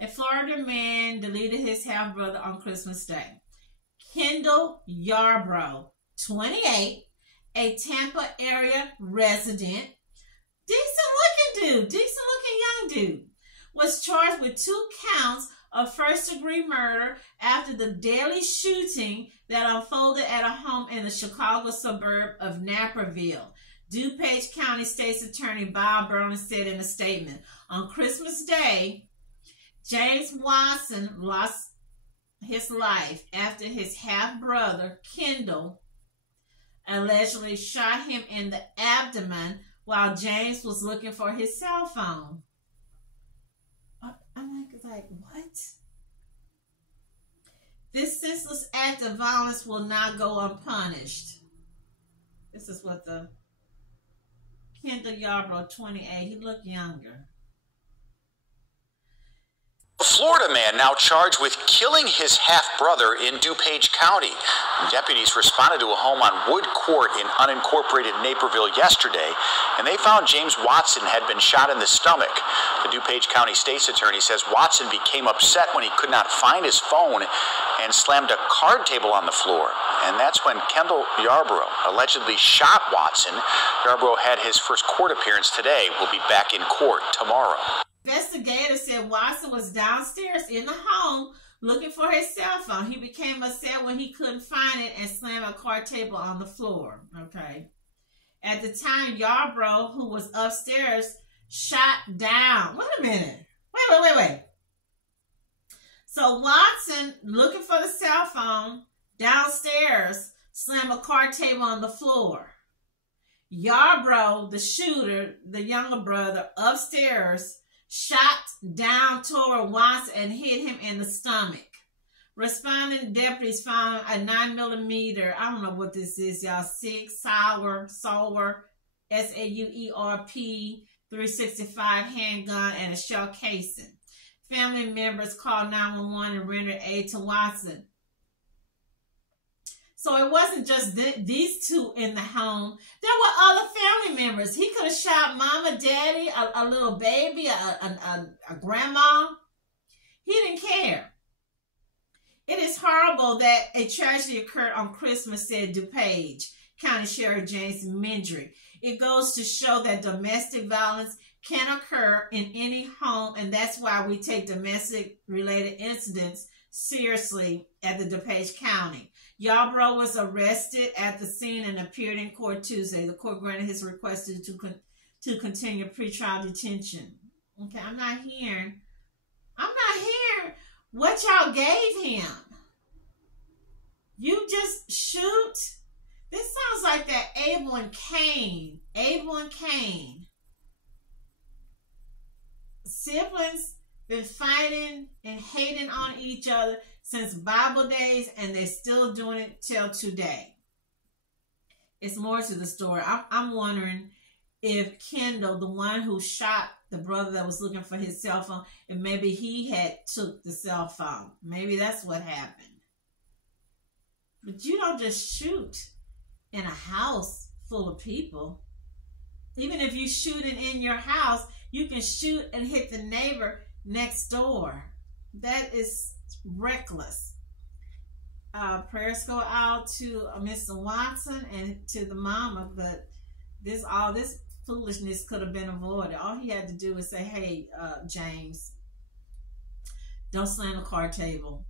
A Florida man deleted his half-brother on Christmas Day. Kendall Yarborough, 28, a Tampa area resident, decent-looking young dude, was charged with 2 counts of first-degree murder after the deadly shooting that unfolded at a home in the Chicago suburb of Naperville. DuPage County State's Attorney Bob Burley said in a statement, on Christmas Day, James Watson lost his life after his half-brother, Kendall, allegedly shot him in the abdomen while James was looking for his cell phone. I'm like, what? This senseless act of violence will not go unpunished. This is what the Kendall Yarborough, 28, he looked younger. A Florida man now charged with killing his half-brother in DuPage County. Deputies responded to a home on Wood Court in unincorporated Naperville yesterday, and they found James Watson had been shot in the stomach. The DuPage County State's Attorney says Watson became upset when he could not find his phone and slammed a card table on the floor. And that's when Kendall Yarborough allegedly shot Watson. Yarborough had his first court appearance today. Will be back in court tomorrow. Investigators said Watson was downstairs in the home looking for his cell phone. He became upset when he couldn't find it and slammed a card table on the floor. Okay. At the time, Yarborough, who was upstairs, shot down. Wait a minute. Wait. So Watson, looking for the cell phone, downstairs, slammed a card table on the floor. Yarborough, the shooter, the younger brother, upstairs, shot down toward Watson and hit him in the stomach. Responding deputies found a 9mm, I don't know what this is, y'all, Sauer, S-A-U-E-R-P, 365 handgun and a shell casing. Family members called 911 and rendered aid to Watson. So it wasn't just these two in the home. There were other family members. He could have shot mama, daddy, a little baby, a grandma. He didn't care. It is horrible that a tragedy occurred on Christmas, said DuPage County Sheriff James Mindry. It goes to show that domestic violence can occur in any home, and that's why we take domestic-related incidents seriously at the DuPage County. Yarborough was arrested at the scene and appeared in court Tuesday. The court granted his request to continue pretrial detention. Okay, I'm not hearing what y'all gave him. You just shoot? This sounds like that Abel and Cain. Siblings been fighting and hating on each other since Bible days, and they're still doing it till today. It's more to the story. I'm wondering if Kendall, the one who shot the brother that was looking for his cell phone, and maybe he had took the cell phone. Maybe that's what happened. But you don't just shoot in a house full of people. Even if you're shooting in your house, you can shoot and hit the neighbor next door. That is reckless. Prayers go out to Mr. Watson and to the mama, but all this foolishness could have been avoided. All he had to do was say, hey, James, don't slam the card table.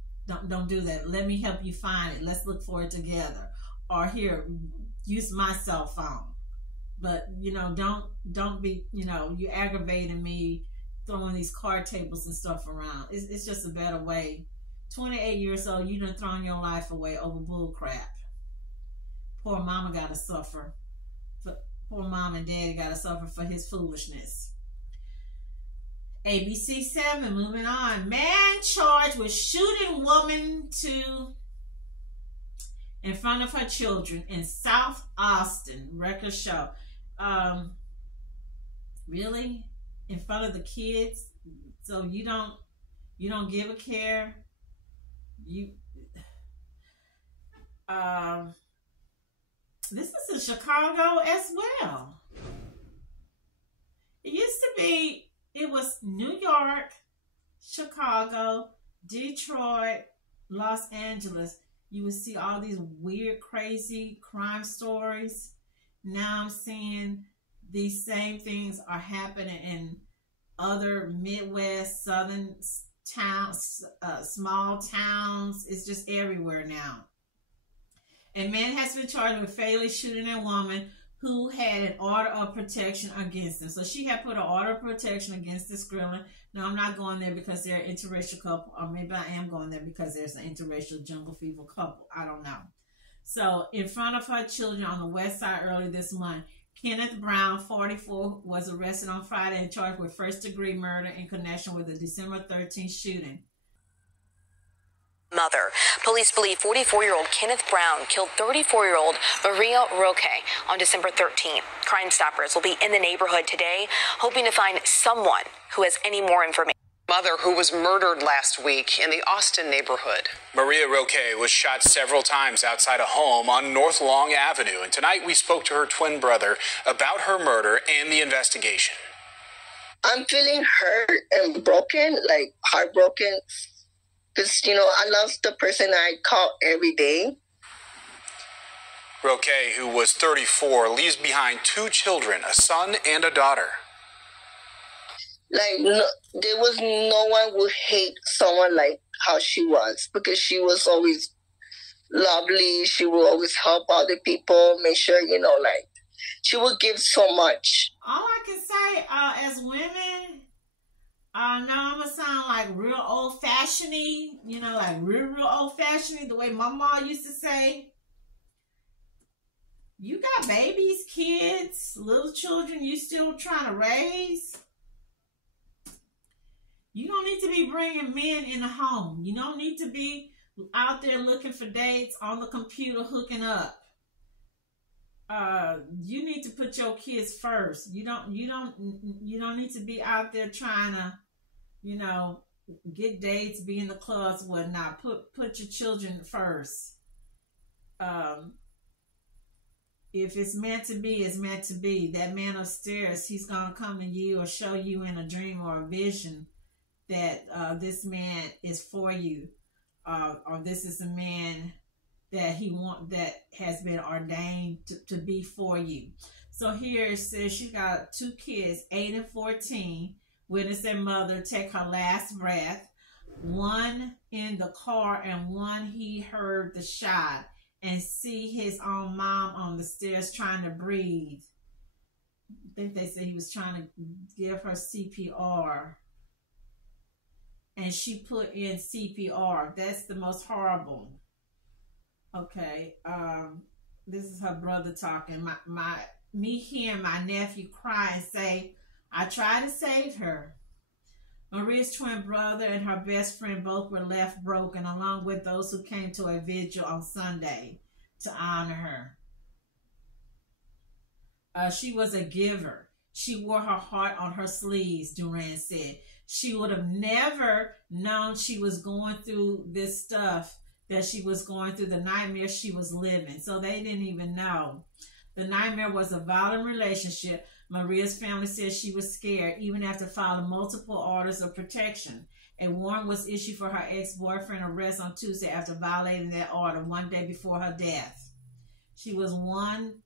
Don't do that. Let me help you find it. Let's look for it together. Or here, use my cell phone. But, don't be, you aggravating me throwing these card tables and stuff around. It's just a better way. 28 years old, you done thrown your life away over bull crap. Poor mama got to suffer. Poor mom and daddy got to suffer for his foolishness. ABC 7, moving on. Man charged with shooting woman in front of her children in South Austin. Record show. Really? In front of the kids? So you don't give a care? This is in Chicago as well. It used to be, it was New York, Chicago, Detroit, Los Angeles, you would see all these weird, crazy crime stories. Now I'm seeing these same things are happening in other Midwest, Southern towns, small towns. It's just everywhere now. A man has been charged with fatally shooting a woman who had an order of protection against him. So she had put an order of protection against this girl. Now, I'm not going there because they're an interracial couple, or maybe I am going there because there's an interracial jungle fever couple. I don't know. So, in front of her children on the west side early this month, Kenneth Brown, 44, was arrested on Friday and charged with first-degree murder in connection with the December 13th shooting. Mother. Police believe 44-year-old Kenneth Brown killed 34-year-old Maria Roque on December 13th. Crime Stoppers will be in the neighborhood today, hoping to find someone who has any more information. Mother who was murdered last week in the Austin neighborhood. Maria Roque was shot several times outside a home on North Long Avenue, and tonight we spoke to her twin brother about her murder and the investigation. I'm feeling hurt and broken, like heartbroken. Because, you know, I love the person I call every day. Roque, who was 34, leaves behind 2 children, a son and a daughter. Like, no, there was no one who would hate someone like how she was, because she was always lovely. She would always help other people, make sure, you know, like, she would give so much. All I can say, as women, now I'm going to sound like real old-fashioned-y, you know, like real old-fashioned-y, the way my mom used to say. You got babies, kids, little children you still trying to raise. You don't need to be bringing men in the home. You don't need to be out there looking for dates on the computer, hooking up. You need to put your kids first. You don't need to be out there trying to, you know, get dates, be in the clubs, whatnot. Put your children first. If it's meant to be, it's meant to be. That man upstairs, he's gonna come to you or show you in a dream or a vision that this man is for you, or this is a man that that has been ordained to be for you. So here it says she got 2 kids, 8 and 14, witnessed their mother take her last breath. One in the car and one he heard the shot and see his own mom on the stairs trying to breathe. I think they said he was trying to give her CPR. And she put in CPR. That's the most horrible. Okay, this is her brother talking. Me hearing my nephew cry and say, I tried to save her. Maria's twin brother and her best friend both were left broken, along with those who came to a vigil on Sunday to honor her. She was a giver. She wore her heart on her sleeves, Duran said. She would have never known she was going through this stuff that she was going through, the nightmare she was living. So they didn't even know. The nightmare was a violent relationship. Maria's family says she was scared, even after filing multiple orders of protection. A warrant was issued for her ex-boyfriend arrest on Tuesday after violating that order one day before her death. She was one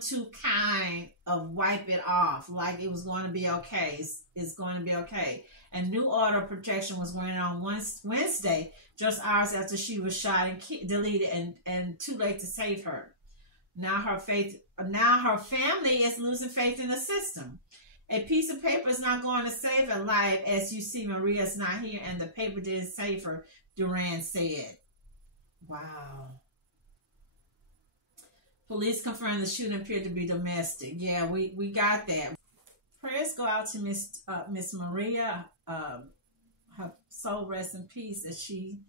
too kind of wipe it off, like it was going to be okay. It's going to be okay. A new order of protection was granted on Wednesday, just hours after she was shot and deleted, and too late to save her. Now her family is losing faith in the system. A piece of paper is not going to save her life, as you see Maria's not here, and the paper didn't save her, Duran said. Wow. Police confirmed the shooting appeared to be domestic. Yeah, we got that. Prayers go out to Miss Maria. Her soul rest in peace, that she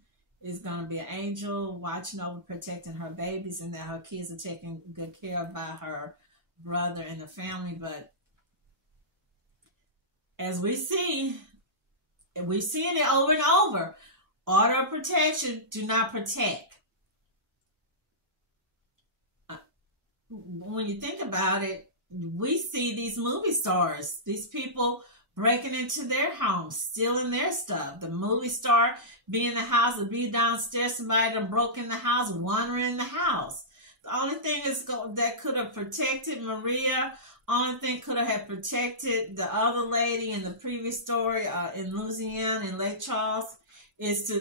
is going to be an angel, watching over, protecting her babies, and that her kids are taken good care of by her brother and the family. But as we've seen it over and over, order of protection do not protect. When you think about it, we see these movie stars, these people breaking into their homes, stealing their stuff. The movie star be in the house, or be downstairs, somebody done broke in the house, wandering in the house. The only thing is that could have protected Maria, only thing could have protected the other lady in the previous story in Louisiana, in Lake Charles, is to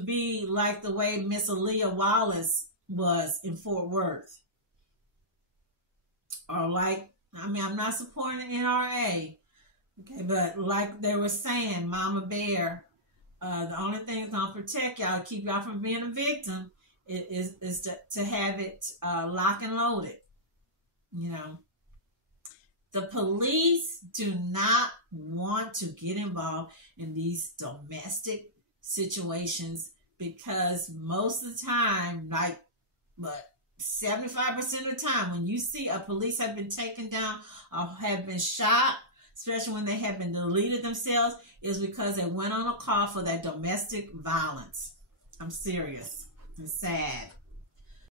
be like the way Miss Aaliyah Wallace was in Fort Worth. Or like, I mean, I'm not supporting the NRA, okay, but like they were saying, Mama Bear, the only thing that's going to protect y'all, keep y'all from being a victim, is to have it lock and loaded. You know, the police do not want to get involved in these domestic situations because most of the time, like, but 75% of the time, when you see a police have been taken down or have been shot, especially when they have been deleted themselves, is because they went on a call for that domestic violence. I'm serious. It's sad.